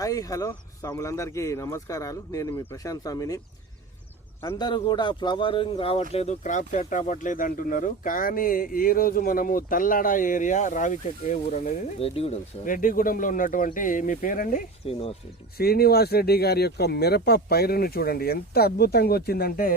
Hi hello. స్వాములందరికీ నమస్కారాలు. నేను మీ ప్రశాంత్ స్వామిని. అందరూ కూడా ఫ్లవరింగ్ రావట్లేదు క్రాప్ సెట్ అవ్వట్లేదు అంటున్నారు. కానీ ఈ రోజు మనము తల్లాడ ఏరియా రావి ఏ ఊరు అనేది? రెడ్డిగూడెం రెడ్డిగూడెంలో ఉన్నటువంటి మీ పేరండి? శ్రీనివాస్ రెడ్డి. శ్రీనివాస్ రెడ్డి గారి యొక్క మిరప పైరును చూడండి. ఎంత అద్భుతంగా వచ్చిందంటే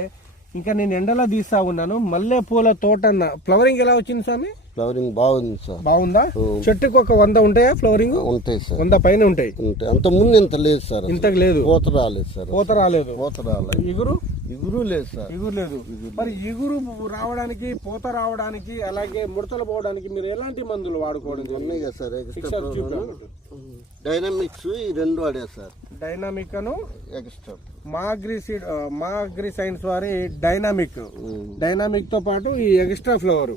ఇంకా నేను ఎండలో తీస్తా ఉన్నాను. మల్లె పూల తోట అన్న ఫ్లవరింగ్ ఎలా వచ్చింది స్వామి? ఫ్లవరింగ్ బాగుంది సార్ బాగుందా? చెట్టుకు ఒక వంద ఉంటాయా ఫ్లవరింగ్ ఉంటాయి సార్ వంద పైన ఉంటాయి. ఉంటాయి. అంత ముందు ఇంత లేదు సార్. ఇంతకు లేదు. పూత రాలేదు సార్ పూత రాలేదు. పూత రాలేదు. ఇగురు? ఇగురు లేదు సార్ ఇగురు లేదు. మరి ఇగురు రావడానికి పూత రావడానికి అలాగే ముడతలు పోవడానికి మీరు ఎలాంటి మందులు వాడుకోవడం? ఉన్నాయి కదా సార్ ఎక్స్ట్రా. డైనమిక్స్ ఈ రెండు వాడా సార్. డైనామిక్ అను ఎక్స్ట్రా మాగ్రి సీడ్ మాగ్రి సైన్స్ వారి డైనామిక్ డైనామిక్తో పాటు ఈ ఎక్స్ట్రా ఫ్లవర్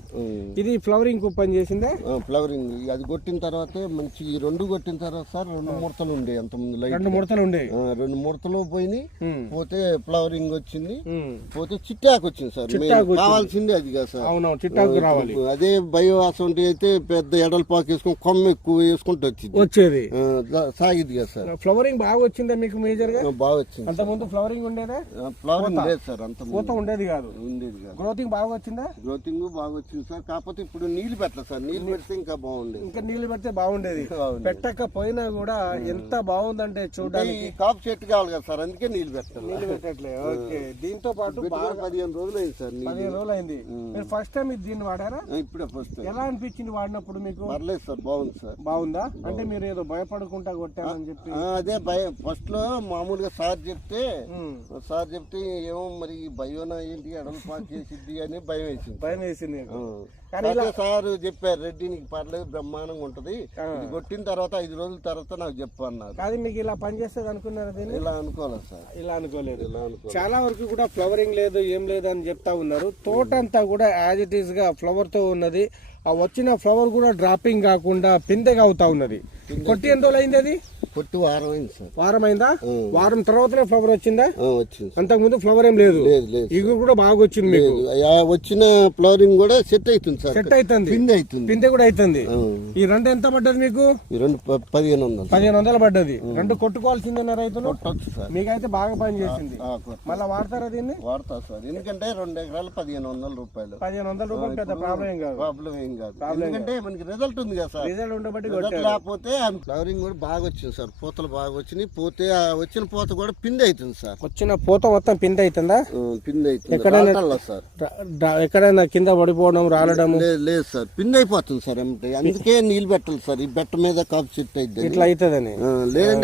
ఇది ఫ్లవరింగ్కు పని చేసిందే ఫ్లవరింగ్ అది కొట్టిన తర్వాత మంచి ఈ రెండు కొట్టిన తర్వాత సార్ రెండు ముడతలు ఉండే అంత ముందు లైట్ రెండు ముడతలు ఉండే. రెండు ముడతలు పోయినాయి. ఉమ్, పోతే ఫ్లవరింగ్ వచ్చింది. ఉమ్. పోతే చిట్టాకు వచ్చింది సార్. కావాల్సింది అది కదా సార్. అవునవును చిట్టాకు రావాలి. అదే బయోవాసంటి అయితే పెద్ద ఎడల్పాకు వేసుకొని కొమ్మ ఎక్కువ వేసుకుంటూ వచ్చింది. వచ్చేది. ఆ, దా- సాగిద్ది కదా సార్. ఫ్లవరింగ్ బాగా వచ్చిందా మీకు మేజర్గా బాగా వచ్చింది అంత ముందు ఫ్లవరింగ్ ఉండేదా? ఫ్లవరింగ్ లేదు సార్ అంత పూత ఉండేది కాదు. ఉండేది కాదు. గ్రోతింగ్ బాగా వచ్చిందా? గ్రోతింగ్ బాగా వచ్చింది సార్. కాకపోతే ఇప్పుడు నీళ్ళు పెట్టలేదు సార్. నీళ్ళు పెడితే ఇంకా బాగుండేది. ఇంకా నీళ్ళు పెడితే బాగుండేది. పెట్టకపోయినా కూడా ఎంత బాగుందంటే చూడడానికి. కాపు చెట్టు కావాలి కదా సార్ అందుకే నీళ్ళు పెట్టాలి నీళ్ళు పెట్టట్లే. ఓకే. దీంతో పాటు కూడా పదిహేను రోజులు అయింది సార్ పదిహేను రోజులు అయింది మీరు ఫస్ట్ టైం ఇది దీన్ని వాడారా? ఇప్పుడే ఫస్ట్ ఎలా అనిపించింది వాడినప్పుడు మీకు? పర్లేదు సార్ బాగుంది సార్. బాగుందా? అంటే మీరు ఏదో భయపడుకుంటా కొట్టానని చెప్పి. అదే భయం. ఫస్ట్లో మామూలుగా సార్ చెప్తే సార్ చెప్తే ఏమో మరి భయోనా ఏంటి? ఎడలు పాటు చేసిద్ది అని భయం వేసింది. భయం వేసింది సార్ చెప్పారు రెడ్డి నీకు పర్లేదు బ్రహ్మాండంగా ఉంటది. ఇది కొట్టిన తర్వాత ఐదు రోజుల తర్వాత నాకు చెప్పు అన్నారు. కాదు మీకు ఇలా పనిచేస్తుంది అనుకున్నారా దీన్ని? ఇలా అనుకోలేదు సార్. ఇలా అనుకోలేదు. ఇలా అనుకో చాలా వరకు కూడా ఫ్లవరింగ్ లేదు ఏం లేదు అని చెప్తా ఉన్నారు. తోట అంతా కూడా యాజ్ ఇట్ ఈస్గా ఫ్లవర్తో ఉన్నది. ఆ వచ్చిన ఫ్లవర్ కూడా డ్రాపింగ్ కాకుండా పిందెగా అవుతా ఉన్నది. కొట్టి ఎన్ని రోజులు అయింది అది? కొట్టి వారం అయింది సార్. వారం అయిందా. వారం తర్వాతనే ఫ్లవర్ వచ్చిందా? ఆ, వచ్చింది. అంతకు ముందు ఫ్లవర్ ఏం లేదు. లేదు లేదు ఇగు కూడా బాగా వచ్చింది మీకు. వచ్చిన ఫ్లవరింగ్ కూడా సెట్ అవుతుంది సార్. సెట్ అవుతుంది పిండి అవుతుంది పిందె కూడా అవుతుంది. ఈ రెండు ఎంత పడ్డది మీకు? ఈ రెండు పదిహేను వందలు. పదిహేను వందలు పడ్డది. రెండు కొట్టుకోవాల్సిందేనా రైతులు? కొట్టొచ్చు సార్. మీకైతే బాగా పని చేసింది. మళ్ళీ వాడతారా దీన్ని? వాడతా సార్. ఎందుకంటే రెండు ఎకరాలు పదిహేను వందల రూపాయలు. పదిహేను వందల రూపాయలు పెద్ద ప్రాబ్లం ఏం కాదు. ప్రాబ్లం ఏం కాదు. ఎందుకంటే మనకి రిజల్ట్ ఉంది కదా సార్. రిజల్ట్ ఉండబట్టి లేకపోతే ఫ్లవరింగ్ కూడా బాగా వచ్చింది సార్ పూతలు బాగా వచ్చినాయి. పోతే ఆ వచ్చిన పూత కూడా పిండి అవుతుంది సార్. వచ్చిన పూత మొత్తం పిందె అవుతుందా? పిండి అవుతుంది. ఎక్కడైనా- సార్. ఎక్కడైనా కింద పడిపోవడం రాలడం లేదు లేదు సార్. పిండి అయిపోతుంది సార్. ఏమిటి అందుకే నీళ్ళు పెట్టాలి సార్. ఈ బెట్ట మీద కాపు చెట్టు అయితే ఇట్లా అవుతుందని. లేదంటే